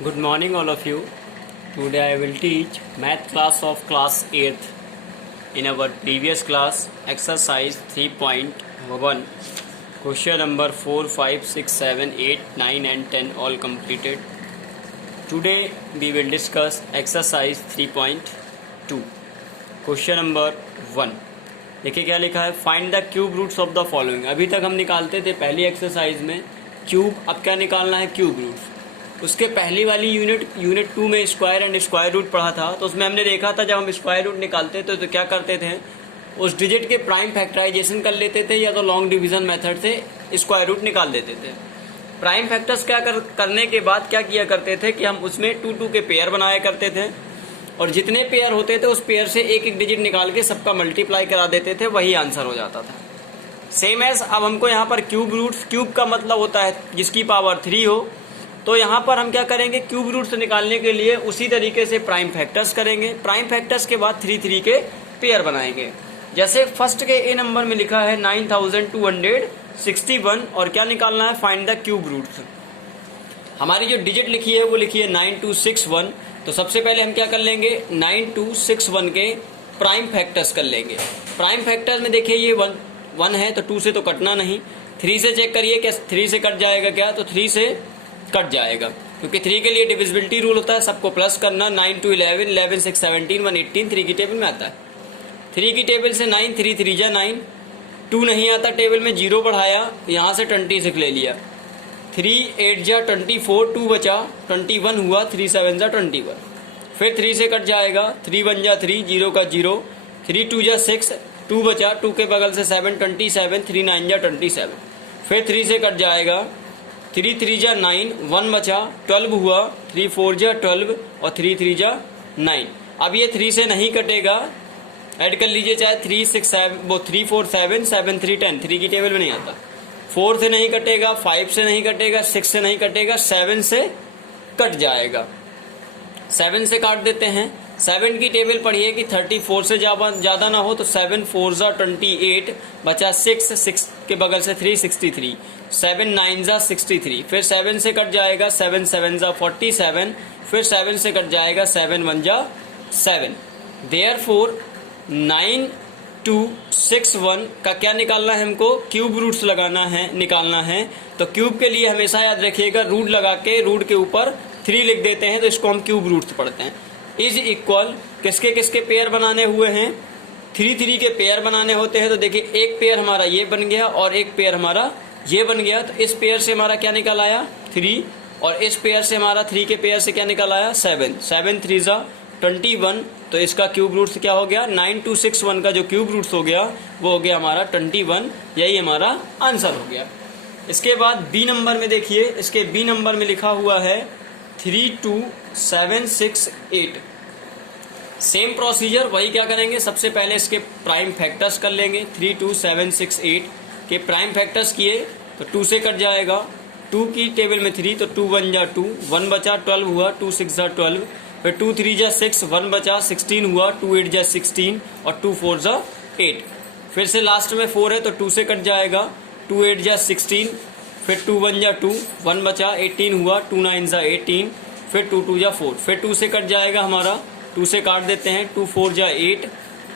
Good morning, all of you. Today I will teach math class of class 8th. In our previous class, exercise 3.1, question number 4, 5, 6, 7, 8, 9 and 10 all completed. Today we will discuss exercise 3.2. Question number 1. देखिए क्या लिखा है, find the cube roots of the following. अभी तक हम निकालते थे पहली एक्सरसाइज में क्यूब, अब क्या निकालना है, क्यूब रूट्स. उसके पहली वाली यूनिट 2 में स्क्वायर एंड स्क्वायर रूट पढ़ा था, तो उसमें हमने देखा था जब हम स्क्वायर रूट निकालते थे तो क्या करते थे, उस डिजिट के प्राइम फैक्टराइजेशन कर लेते थे या तो लॉन्ग डिवीजन मेथड से स्क्वायर रूट निकाल देते थे. प्राइम फैक्टर्स क्या करने के बाद क्या किया करते थे कि हम उसमें 2 के पेयर बनाया करते थे और जितने पेयर होते थे उस पेयर से एक एक डिजिट निकाल के सबका मल्टीप्लाई करा देते थे, वही आंसर हो जाता था. सेम एज अब हमको यहाँ पर क्यूब रूट्स, क्यूब का मतलब होता है जिसकी पावर 3 हो, तो यहाँ पर हम क्या करेंगे, क्यूब रूट्स निकालने के लिए उसी तरीके से प्राइम फैक्टर्स करेंगे. प्राइम फैक्टर्स के बाद 3 के पेयर बनाएंगे. जैसे फर्स्ट के ए नंबर में लिखा है 9261 और क्या निकालना है, फाइंड द क्यूब रूट्स. हमारी जो डिजिट लिखी है वो लिखी है 9261. तो सबसे पहले हम क्या कर लेंगे, 9261 के प्राइम फैक्टर्स कर लेंगे. प्राइम फैक्टर्स में देखिए ये 1 है तो 2 से तो कटना नहीं. 3 से चेक करिए क्या 3 से कट जाएगा क्या, तो 3 से कट जाएगा क्योंकि 3 के लिए डिविजिबिलिटी रूल होता है, सबको प्लस करना. 9 2 11, 11 6 17, 1 18 3 की टेबल में आता है. 3 की टेबल से 9, 3 3 जा 9. 2 नहीं आता टेबल में, 0 बढ़ाया, यहाँ से 26 ले लिया. 3 8 जा 24, 2 बचा, 21 हुआ, 3 7 जा 21. फिर 3 से कट जाएगा, 3 1 जा 3, 0 का 0, 3 2 जा 6, 2 बचा, 2 के बगल से 7 27, 3 9 जा 27. फिर 3 से कट जाएगा, 3 3 जा 9, 1 बचा, 12 हुआ, 3 4 जा 12 और 3 3 जा 9. अब ये 3 से नहीं कटेगा, ऐड कर लीजिए, चाहे 3 6 7 वो 3 4 7 7 3 10, 3 की टेबल में नहीं आता. 4 से नहीं कटेगा, 5 से नहीं कटेगा, 6 से नहीं कटेगा, 7 से कट जाएगा. 7 से काट देते हैं. 7 की टेबल पढ़िए कि 34 से ज़्यादा ना हो, तो 7 4 जा 28, बचा 6 6 के बगल से 3 63, 7 9 जा 63. फिर 7 से कट जाएगा, 7 7 जा 47. फिर 7 से कट जाएगा, 7 1 जा 7. देयरफॉर 9261 का क्या निकालना है हमको, क्यूब रूट्स निकालना है. तो क्यूब के लिए हमेशा याद रखिएगा, रूट लगा के रूट के ऊपर 3 लिख देते हैं, तो इसको हम क्यूब रूट्स पढ़ते हैं. इज इक्वल किसके किसके पेयर बनाने हुए हैं, 3 के पेयर बनाने होते हैं. तो देखिए एक पेयर हमारा ये बन गया और एक पेयर हमारा ये बन गया. तो इस पेयर से हमारा क्या निकल आया, 3, और इस पेयर से हमारा 3 के पेयर से क्या निकल आया, 7. 7 3 जा 21. तो इसका क्यूब रूट्स क्या हो गया, 9261 का जो क्यूब रूट्स हो गया वो हो गया हमारा 21. यही हमारा आंसर हो गया. इसके बाद बी नंबर में देखिए, इसके बी नंबर में लिखा हुआ है 32768. सेम प्रोसीजर, वही क्या करेंगे, सबसे पहले इसके प्राइम फैक्टर्स कर लेंगे. 32768 के प्राइम फैक्टर्स किए तो 2 से कट जाएगा. 2 की टेबल में 3, तो 2 1 जा 2, 1 बचा, 12 हुआ, 2 6 जा 12. फिर 2 3 जा 6, 1 बचा, 16 हुआ, 2 8 जा 16 और 2 4 जा 8. फिर से लास्ट में 4 है तो 2 से कट जाएगा, 2 8 जा 16. फिर 2 1 जा 2, 1 बचा, 18 हुआ, 2 9 जा 18. फिर 2 2 जा 4. फिर 2 से कट जाएगा हमारा, 2 से काट देते हैं, 2 4 जा 8,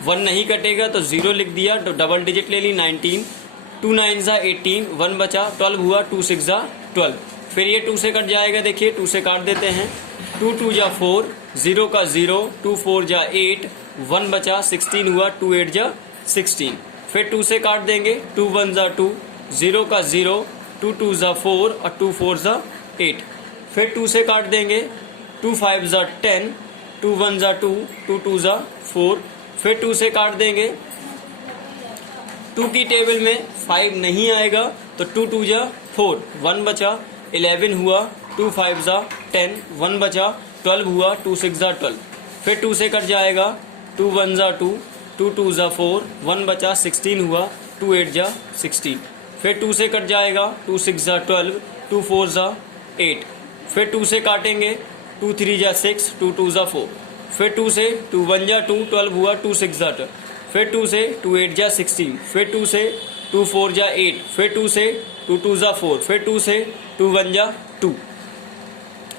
1 नहीं कटेगा तो 0 लिख दिया, तो डबल डिजिट ले ली 19. 2 9 जा 18, 1 बचा, 12 हुआ, 2 6 जा 12. फिर ये 2 से कट जाएगा, देखिए 2 से काट देते हैं, 2 2 जा 4, 0 का 0, 2 4 जा 8, 1 बचा, 16 हुआ, 2 8 जा 16. फिर 2 से काट देंगे, 2 1 जा 2, 0 का 0, 2 2 जा 4 और 2 4 जा 8. फिर 2 से काट देंगे, 2 5 जा 10, 2 1 जा 2, 2 2 जा 4. फिर 2 से काट देंगे, 2 की टेबल में 5 नहीं आएगा तो 2 2 जा 4, 1 बचा, 11 हुआ, 2 5 जा 10, 1 बचा, 12 हुआ, 2 6 जा 12. फिर 2 से कट जाएगा, 2 1 जा 2, 2 2 जा 4, 1 बचा, 16 हुआ, 2 8 जा 16. फिर 2 से कट जाएगा, 2 6 जा 12, 2 4 जा 8. फिर 2 से काटेंगे, 2 3 जा 6, 2 2 जा 4. फिर 2 से 2 1 जा 2, 12 हुआ, 2 6 जा 12. फिर 2 से 2 8 जा 16. फिर 2 से 2 4 जा 8. फिर 2 से 2 2 जा 4. फिर 2 से 2 1 जा 2.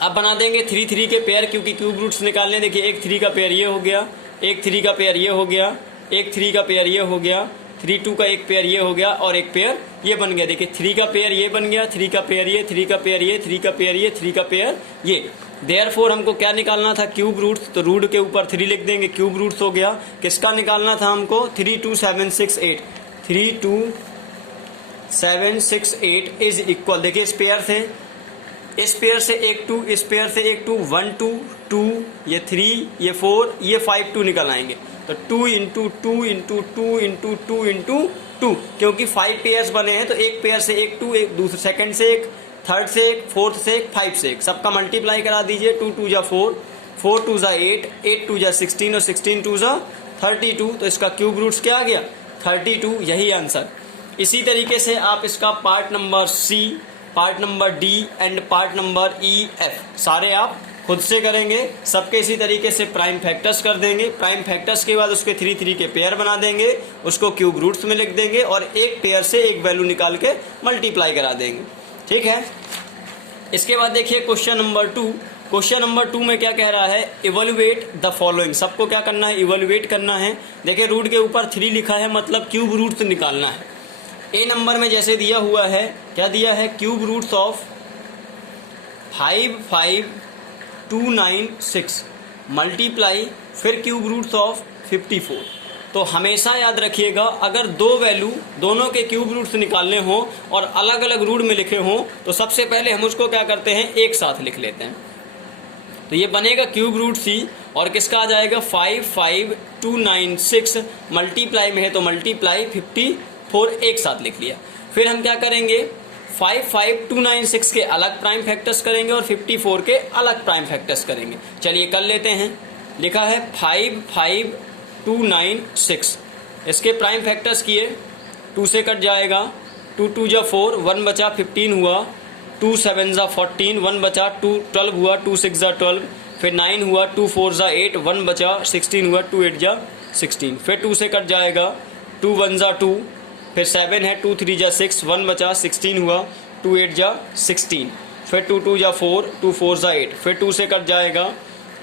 अब बना देंगे 3 3 के पेयर, क्योंकि क्यूब रूट्स निकालने। देखिए एक 3 का पेयर ये हो गया, एक 3 का पेयर ये हो गया, एक 3 का पेयर ये हो गया, 3 2 का एक पेयर ये हो गया और एक पेयर ये बन गया। देखिए 3 का पेयर ये बन गया, 3 का पेयर ये, 3 का पेयर ये, 3 का पेयर ये, 3 का पेयर ये। देयरफॉर हमको क्या निकालना था? Cube roots. तो रूट के ऊपर 3 लिख देंगे, क्यूब रूट्स हो गया। किसका निकालना था हमको? 3 2 7 6 8, 3 2 7 6 8 इज इक्वल। देखिए इस पेयर से एक 2, इस पेयर से एक 2, 1 2 2, ये 3, ये 4, ये 5 2 निकल आएंगे। तो 2 इंटू 2 इंटू 2 इंटू 2 इंटू 2, क्योंकि 5 पेयर्स बने हैं तो एक पेयर से एक 2, एक दूसरे सेकंड से एक, थर्ड से एक, फोर्थ से एक, 5 से एक, सबका मल्टीप्लाई करा दीजिए। 2 2 जा 4, 4 2 जा 8, 8 2 जा 16 और 16 2 जा 32। तो इसका क्यूब रूट्स क्या आ गया? 32। यही आंसर। इसी तरीके से आप इसका part number C, part number D and part number E F सारे आप खुद से करेंगे। सबके इसी तरीके से प्राइम फैक्टर्स कर देंगे। प्राइम फैक्टर्स के बाद उसके 3 3 के पेयर बना देंगे, उसको क्यूब रूट्स में लिख देंगे और एक पेयर से एक वैल्यू निकाल के मल्टीप्लाई करा देंगे। ठीक है। इसके बाद देखिए क्वेश्चन नंबर 2। क्वेश्चन नंबर 2 में क्या कह रहा है? Evaluate the following. सबको क्या करना है? इवैल्यूएट करना है। देखिए रूट के ऊपर 3 लिखा है, मतलब क्यूब रूट्स निकालना है। ए नंबर में जैसे दिया हुआ है, क्या दिया है? क्यूब रूट्स ऑफ 5 5 2 9 6 मल्टीप्लाई, फिर क्यूब रूट्स ऑफ 54। तो हमेशा याद रखिएगा, अगर दो वैल्यू दोनों के क्यूब रूट्स निकालने हो और अलग अलग रूट में लिखे हों तो सबसे पहले हम उसको क्या करते हैं? एक साथ लिख लेते हैं। तो ये बनेगा क्यूब रूट सी और किसका आ जाएगा? 5 5 2 9 6 मल्टीप्लाई में है तो मल्टीप्लाई 54 एक साथ लिख लिया। फिर हम क्या करेंगे? 5 5 2 9 6 के अलग प्राइम फैक्टर्स करेंगे और 54 के अलग प्राइम फैक्टर्स करेंगे। चलिए कर लेते हैं। लिखा है 5 5 2 9 6, इसके प्राइम फैक्टर्स किए, 2 से कट जाएगा, 2 2 जा 4, 1 बचा 15 हुआ, 2 7 जा 14, 1 बचा 2 12 हुआ, 2 6 जा 12, फिर 9 हुआ, 2 4 जा 8, 1 बचा 16 हुआ, 2 8 जा 16, फिर 2 से कट जाएगा, 2 1 जा 2, फिर 7 है, 2 3 जा 6, 1 बचा 16 हुआ, 2 8 जा 16, फिर 2 2 जा 4, 2 4 जा 8, फिर 2 से कट जाएगा,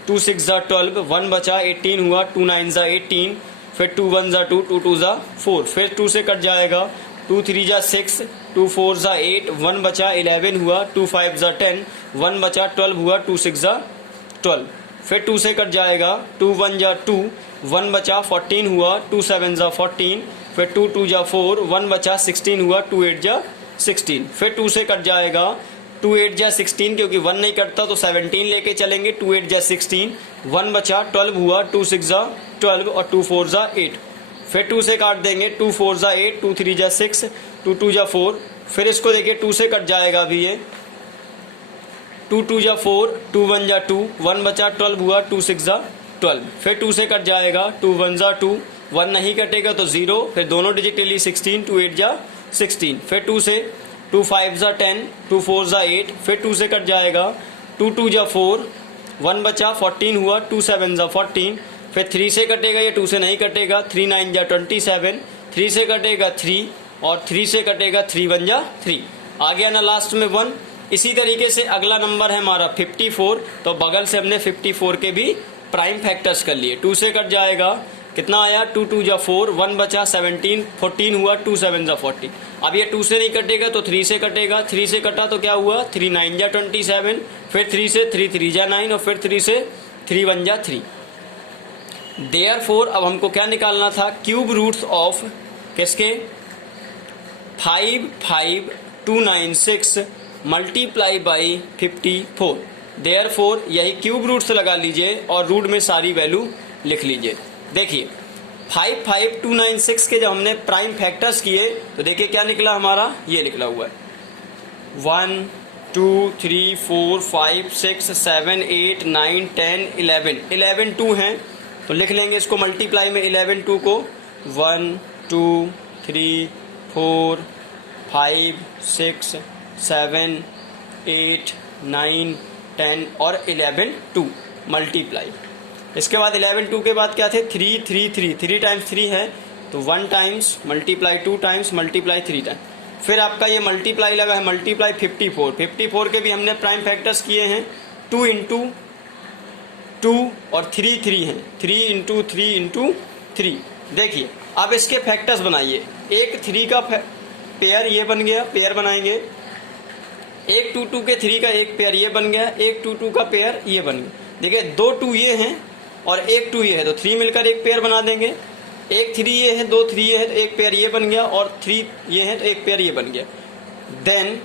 2 6 जा 12, 1 बचा 18 हुआ, 2 9 जा 18, फिर 2 1 जा 2, 2 2 जा 4, फिर 2 से कट जाएगा, 2 3 जा 6, 2 4 जा 8, 1 बचा 11 हुआ, 2 5 जा 10, 1 बचा 12 हुआ, 2 6 जा 12, फिर 2 से कट जाएगा, 2 1 जा 2, 1 बचा 14 हुआ, 2 7 जा 14, फिर 2 2 जा 4, 1 बचा 16 हुआ, 2 8 जा 16, फिर 2 से कट जाएगा, 2 8 जा 16, क्योंकि 1 नहीं कटता तो 17 लेके चलेंगे, 2 8 जा 16, 1 बचा 12 हुआ, 2 6 जा 12 और 2 4 जा 8, फिर 2 से काट देंगे, 2 4 जा 8, 2 3 जा 6, 2 2 जा 4, फिर इसको देखिए 2 से कट जाएगा अभी ये, 2 2 जा 4, 2 1 जा 2, 1 बचा 12 हुआ, 2 6 जा 12, फिर 2 से कट जाएगा, 2 1 जा 2, 1 नहीं कटेगा तो 0, फिर दोनों डिजिट ले ली 16, 2 8 जा 16, फिर 2 से 2 5 जा 10, 2 4 जा 8, फिर 2 से कट जाएगा, 2 2 जा 4, 1 बचा 14 हुआ, 2 7 जा 14, फिर 3 से कटेगा, ये 2 से नहीं कटेगा, 3 9 जा 27, 3 से कटेगा 3 और 3 से कटेगा 3 1 जा 3, आ गया ना लास्ट में 1। इसी तरीके से अगला नंबर है हमारा 54, तो बगल से हमने 54 के भी प्राइम फैक्टर्स कर लिए। 2 से कट जाएगा, कितना आया, 2 2 जा 4, 1 बचा 17, 14 हुआ, 2 7 जा 14, अब ये 2 से नहीं कटेगा तो 3 से कटेगा, 3 से कटा तो क्या हुआ, 3 9 जा 27, फिर 3 से 3 3 जा 9 और फिर 3 से 3 1 जा 3। देयरफॉर अब हमको क्या निकालना था? क्यूब रूट्स ऑफ किसके? 5 5 2 9 6 मल्टीप्लाई बाई 54। देयरफॉर यही क्यूब रूट्स लगा लीजिए और रूट में सारी वैल्यू लिख लीजिए। देखिए 5 5 2 9 6 के जब हमने प्राइम फैक्टर्स किए तो देखिए क्या निकला हमारा, ये निकला हुआ है 1 2 3 4 5 6 7 8 9 10 11, 11 2 हैं तो लिख लेंगे इसको मल्टीप्लाई में 11 2 को, 1 2 3 4 5 6 7 8 9 10 और 11 2 मल्टीप्लाई। इसके बाद 11 2 के बाद क्या थे, 3 3 3, 3 टाइम्स 3 है तो 1 times multiply 2 times multiply 3 times, फिर आपका ये मल्टीप्लाई लगा है मल्टीप्लाई 54, 54 के भी हमने प्राइम फैक्टर्स किए हैं, 2 इंटू 2 और 3 3 हैं, 3 इंटू 3 इंटू 3। देखिए अब इसके फैक्टर्स बनाइए। एक 3 का पेयर ये बन गया, पेयर बनाएंगे। एक 2 2 के 3 का एक पेयर ये बन गया, एक 2 2 का पेयर ये बन गया। देखिए 2 2 ये हैं और एक 2 ये है, तो 3 मिलकर एक पेयर बना देंगे। एक 3 ये है, 2 3 ये है, तो एक पेयर ये बन गया, और 3 ये है तो एक पेयर ये बन गया। देन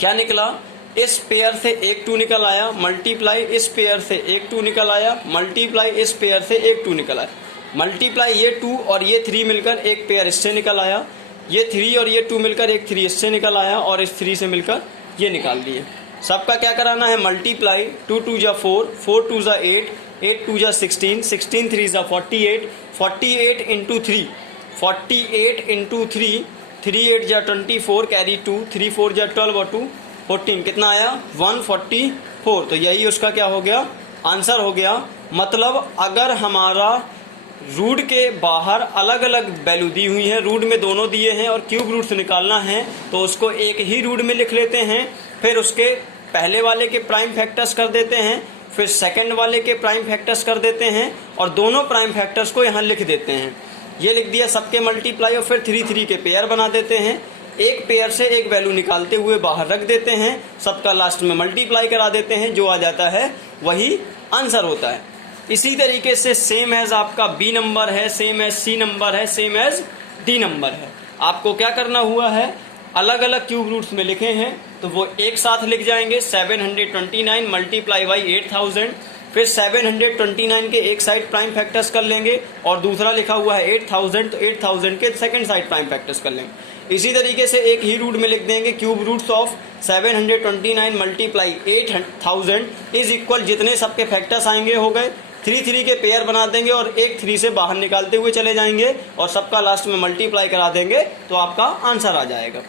क्या निकला, इस पेयर से एक 2 निकल आया, मल्टीप्लाई इस पेयर से एक 2 निकल आया, मल्टीप्लाई इस पेयर से एक 2 निकल आया, मल्टीप्लाई ये 2 और ये 3 मिलकर एक पेयर इससे निकल आया, ये 3 और ये 2 मिलकर एक 3 इससे निकल आया, और इस 3 से मिलकर ये निकाल दिए। सबका क्या कराना है, मल्टीप्लाई 2 2 जा 4, 4 2 जा 8, 8 2 जा 16, 16 3 जा 48, 48 इंटू 3, 48 इंटू 3, 3 8 जा 24, कैरी 2, 3 4 जा 12 और 2 14, कितना आया 144। तो यही उसका क्या हो गया, आंसर हो गया। मतलब अगर हमारा रूट के बाहर अलग अलग वैल्यू दी हुई है, रूट में दोनों दिए हैं और क्यूब रूट से निकालना है, तो उसको एक ही रूट में लिख लेते हैं, फिर उसके पहले वाले के प्राइम फैक्टर्स कर देते हैं, फिर सेकंड वाले के प्राइम फैक्टर्स कर देते हैं, और दोनों प्राइम फैक्टर्स को यहाँ लिख देते हैं। ये लिख दिया सबके मल्टीप्लाई, और फिर 3 3 के पेयर बना देते हैं। एक पेयर से एक वैल्यू निकालते हुए बाहर रख देते हैं, सबका लास्ट में मल्टीप्लाई करा देते हैं, जो आ जाता है वही आंसर होता है। इसी तरीके से सेम एज आपका बी नंबर है, सेम एज सी नंबर है, सेम एज डी नंबर है। आपको क्या करना हुआ है, अलग अलग क्यूब रूट्स में लिखे हैं तो वो एक साथ लिख जाएंगे। 729 मल्टीप्लाई बाई 8000, फिर 729 के एक साइड प्राइम फैक्टर्स कर लेंगे, और दूसरा लिखा हुआ है 8000, तो 8000 के सेकंड साइड प्राइम फैक्टर्स कर लेंगे। इसी तरीके से एक ही रूट में लिख देंगे cube roots of 729 multiply 8000 is equal, जितने सबके फैक्टर्स आएंगे हो गए, 3 3 के पेयर बना देंगे और एक 3 से बाहर निकालते हुए चले जाएंगे, और सबका लास्ट में मल्टीप्लाई करा देंगे, तो आपका आंसर आ जाएगा।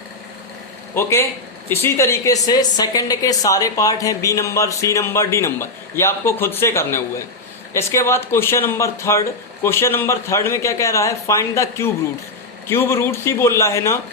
ओके, इसी तरीके से सेकंड के सारे पार्ट हैं, B number, C number, D number, ये आपको खुद से करने हुए हैं। इसके बाद question number third, question number third में क्या कह रहा है, find the cube roots. Cube roots ही बोल रहा है ना,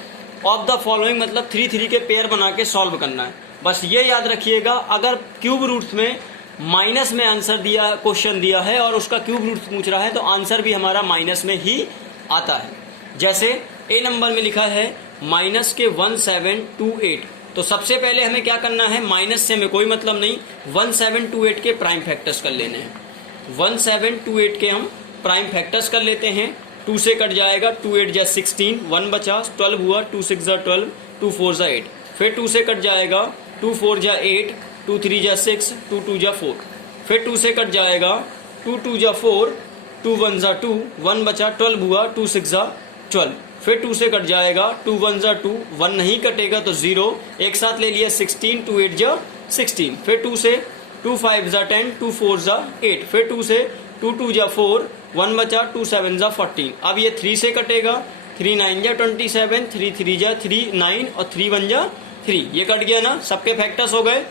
ऑफ द फॉलोइंग, मतलब 3 3 के पेयर बना के सॉल्व करना है। बस ये याद रखिएगा, अगर क्यूब रूट्स में माइनस में आंसर दिया, क्वेश्चन दिया है और उसका क्यूब रूट्स पूछ रहा है, तो आंसर भी हमारा माइनस में ही आता है। जैसे ए नंबर में लिखा है माइनस के 1728, तो सबसे पहले हमें क्या करना है, माइनस से हमें कोई मतलब नहीं, 1728 के प्राइम फैक्टर्स कर लेने हैं। 1728 के हम प्राइम फैक्टर्स कर लेते हैं। 2 से कट जाएगा, 2 8 जा 16, 1 बचा, 12 हुआ, 2 6 जा 12, 2 4 जा 8, फिर 2 से कट जाएगा, 2 4 जा 8, 2 3 जा 6, 2 2 जा 4, फिर 2 से कट जाएगा, 2 2 जा 4, 2 1 जा 2, 1 बचा, 12 हुआ, 2 6 जा 12, फिर 2 से कट जाएगा, 2 1 जा 2, 1 नहीं कटेगा तो 0, एक साथ ले लिया 16, 2 8 जा 16, फिर 2 से 2 5 जा 10, 2 4 जा 8, फिर 2 से 2 2 जा 4, 1 बचा, 2 7 जा 14। अब ये 3 से कटेगा, 3 9 जा 27, 3 3 जा 3 9 और 3 1 जा 3, ये कट गया ना, सबके फैक्टर्स हो गए।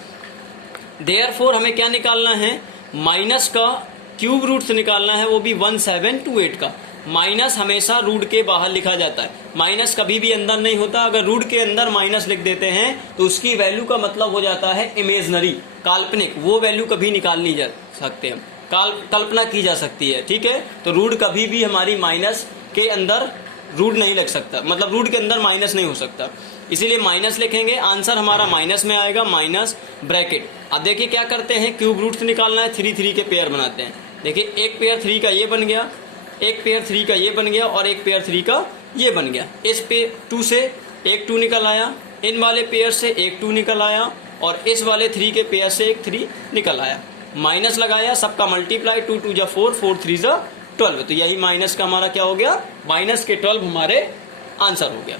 देयरफॉर हमें क्या निकालना है, माइनस का क्यूब रूट से निकालना है, वो भी 1728 का। माइनस हमेशा रूट के बाहर लिखा जाता है, माइनस कभी भी अंदर नहीं होता। अगर रूट के अंदर माइनस लिख देते हैं तो उसकी वैल्यू का मतलब हो जाता है इमेजनरी, काल्पनिक, वो वैल्यू कभी निकाल नहीं जा सकते हम, कल्पना की जा सकती है, ठीक है। तो रूट कभी भी हमारी माइनस के अंदर रूट नहीं लग सकता, मतलब रूट के अंदर माइनस नहीं हो सकता, इसीलिए माइनस लिखेंगे, आंसर हमारा माइनस में आएगा, माइनस ब्रैकेट। अब देखिए क्या करते हैं, क्यूब रूट से निकालना है, 3 3 के पेयर बनाते हैं। देखिए एक पेयर 3 का ये बन गया, एक पेयर 3 का ये बन गया, और एक पेयर 3 का ये बन गया। इस पे 2 से एक 2 निकल आया, इन वाले पेयर से एक 2 निकल आया, और इस वाले 3 के पेयर से एक 3 निकल आया। माइनस लगाया, सबका मल्टीप्लाई, 2 2 जा 4, 4 3 जा 12, तो यही माइनस का हमारा क्या हो गया, माइनस के 12 हमारे आंसर हो गया,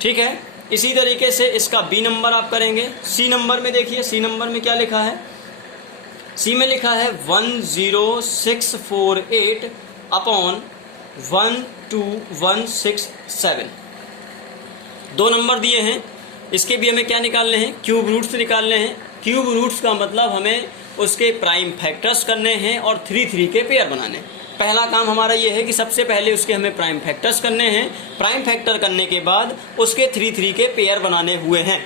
ठीक है। इसी तरीके से इसका बी नंबर आप करेंगे। सी नंबर में देखिए, सी नंबर में क्या लिखा है, सी में लिखा है 10648 अपॉन 12167, 2 नंबर दिए हैं, इसके भी हमें क्या निकालने हैं, क्यूब रूट्स निकालने हैं। क्यूब रूट्स का मतलब हमें उसके प्राइम फैक्टर्स करने हैं और 3 3 के पेयर बनाने हैं। पहला काम हमारा ये है कि सबसे पहले उसके हमें प्राइम फैक्टर्स करने हैं, प्राइम फैक्टर करने के बाद उसके 3 3 के पेयर बनाने हुए हैं।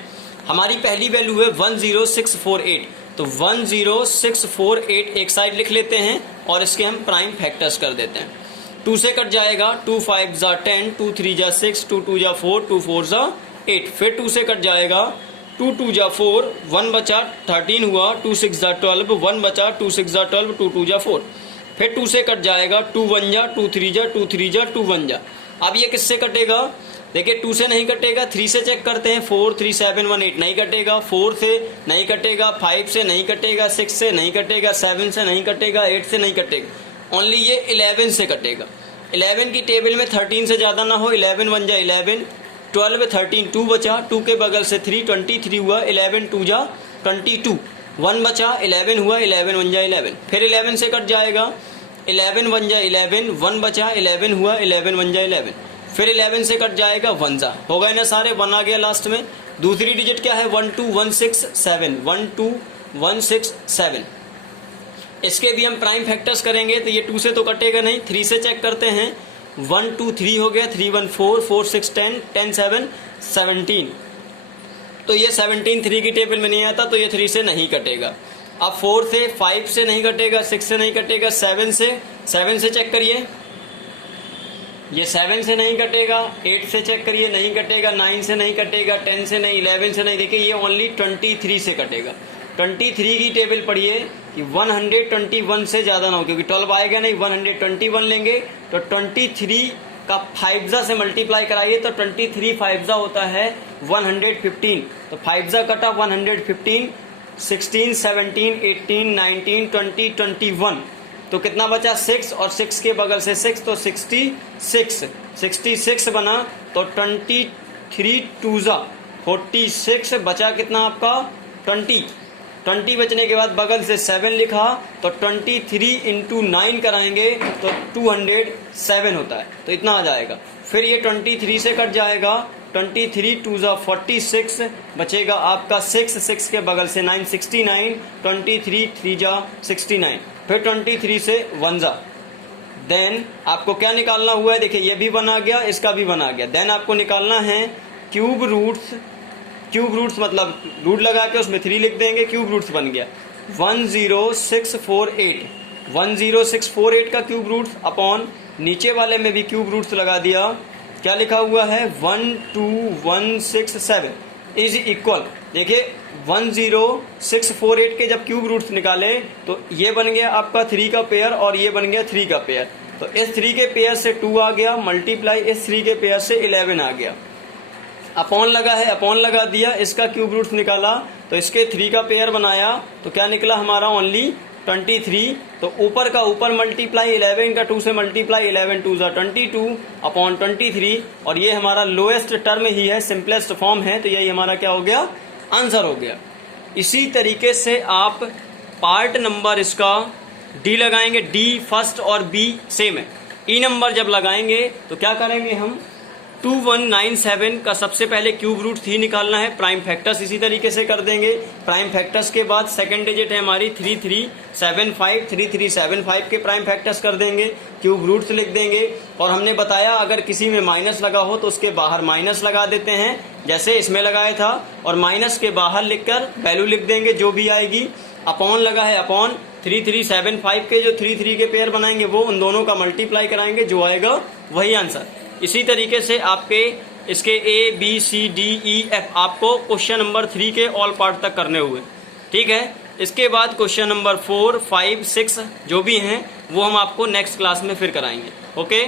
हमारी पहली वैल्यू है 10648, तो 10648 एक साइड लिख लेते हैं और इसके हम प्राइम फैक्टर्स कर देते हैं। 2 से कट जाएगा, 2 5 जा 10, 2 3 जा 6, 2 2 जा 4, 2 4 जा 8। फिर 2 से कट जाएगा, 2 2 जा 4, 1 बचा 13 हुआ, 2 6 जा 12, 1 बचा 2 6 जा 12, 2 2 जा 4। फिर 2 से कट जाएगा, 2 1 जा 2 3 जा 2 3 जा 2 1 जा। अब ये किससे कटेगा? देखिए 2 से नहीं कटेगा, 3 से चेक करते हैं, 4 3 7 1 8 नहीं कटेगा, 4 से नहीं कटेगा, 5 से नहीं कटेगा, 6 से नहीं कटेगा, 7 से नहीं कटेगा, 8 से नहीं कटेगा, ओनली ये 11 से कटेगा। 11 की टेबल में 13 से ज्यादा ना हो, 11 1 जा 11, 12 13, 2 बचा, 2 के बगल से 3 23 हुआ, 11 2 जा 22, 1 बचा, 11 हुआ, 11 1 जा 11। फिर 11 से कट जाएगा, 11 1 जा 11, 1 बचा, 11 हुआ, 11 1 जा 11। फिर 11 से कट जाएगा, 1 जा, हो गए ना सारे, 1 आ गया लास्ट में। दूसरी डिजिट क्या है? 1 2 1 6 7, 1 2 1 6 7। इसके भी हम प्राइम फैक्टर्स करेंगे तो ये 2 से तो कटेगा नहीं, 3 से चेक करते हैं, 1 2 3 हो गया, 3 1 4, 4 6 10, 10 7 17। तो ये 17 3 की टेबल में नहीं आता, तो ये 3 से नहीं कटेगा। अब 4 से 5 से नहीं कटेगा, 6 से नहीं कटेगा, 7 से चेक करिए, ये 7 से नहीं कटेगा, 8 से चेक करिए नहीं कटेगा, 9 से नहीं कटेगा, 10 से नहीं, 11 से नहीं। देखिए ये ओनली 23 से कटेगा। 23 की टेबल पढ़िए कि 121 से ज्यादा ना हो, क्योंकि 12 आएगा नहीं, 121 लेंगे तो 23 का 5 जा से मल्टीप्लाई कराइए तो 23 5 जा होता है 115। तो 5 जा कटा 115, 16 17 18 19 20 21, तो कितना बचा? 6, और 6 के बगल से 6 तो 66 बना। तो 23 2 जा 46, बचा कितना आपका? 20 बचने के बाद बगल से 7 लिखा, तो 23 इंटू 9 कराएंगे तो 207 होता है, तो इतना आ जाएगा। फिर ये 23 से कट जाएगा, 23 2 जा 46, बचेगा आपका 6 के बगल से 9 69, 23 3 जा 69। फिर 23 से 1 जा, देन आपको क्या निकालना हुआ है? देखिए ये भी बना गया, इसका भी बना गया। देन आपको निकालना है क्यूब रूट्स मतलब रूट लगा के उसमें 3 लिख देंगे, क्यूब रूट्स बन गया 10648। 10648 का क्यूब रूट्स अपॉन नीचे वाले में भी क्यूब रूट्स लगा दिया, क्या लिखा हुआ है? 12167 इज इक्वल। देखिए 10648 के जब क्यूब रूट्स निकाले तो ये बन गया आपका 3 का पेयर और ये बन गया 3 का पेयर। तो इस 3 के पेयर से 2 आ गया, मल्टीप्लाई इस 3 के पेयर से 11 आ गया। अपॉन लगा है, अपॉन लगा दिया, इसका क्यूब रूट्स निकाला तो इसके 3 का पेयर बनाया, तो क्या निकला हमारा? ओनली 23। तो ऊपर का ऊपर मल्टीप्लाई, 11 का 2 से मल्टीप्लाई, 11 2 जा 22 अपॉन 23, और ये हमारा लोएस्ट टर्म ही है, सिंपलेस्ट फॉर्म है, तो यही हमारा क्या हो गया? आंसर हो गया। इसी तरीके से आप पार्ट नंबर इसका डी लगाएंगे, डी फर्स्ट और बी सेम है। ई नंबर जब लगाएंगे तो क्या करेंगे हम? 2197 का सबसे पहले क्यूब रूट ही निकालना है, प्राइम फैक्टर्स इसी तरीके से कर देंगे। प्राइम फैक्टर्स के बाद सेकंड डिजिट है हमारी 3375 के प्राइम फैक्टर्स कर देंगे, क्यूब रूट्स लिख देंगे। और हमने बताया अगर किसी में माइनस लगा हो तो उसके बाहर माइनस लगा देते हैं, जैसे इसमें लगाया था, और माइनस के बाहर लिखकर वैल्यू लिख देंगे जो भी आएगी। अपॉन लगा है, अपॉन 3375 के जो 3 के पेयर बनाएंगे वो उन दोनों का मल्टीप्लाई कराएंगे, जो आएगा वही आंसर। इसी तरीके से आपके इसके A B C D E F आपको क्वेश्चन नंबर 3 के ऑल पार्ट तक करने हुए, ठीक है। इसके बाद क्वेश्चन नंबर 4 5 6 जो भी हैं वो हम आपको नेक्स्ट क्लास में फिर कराएंगे। ओके।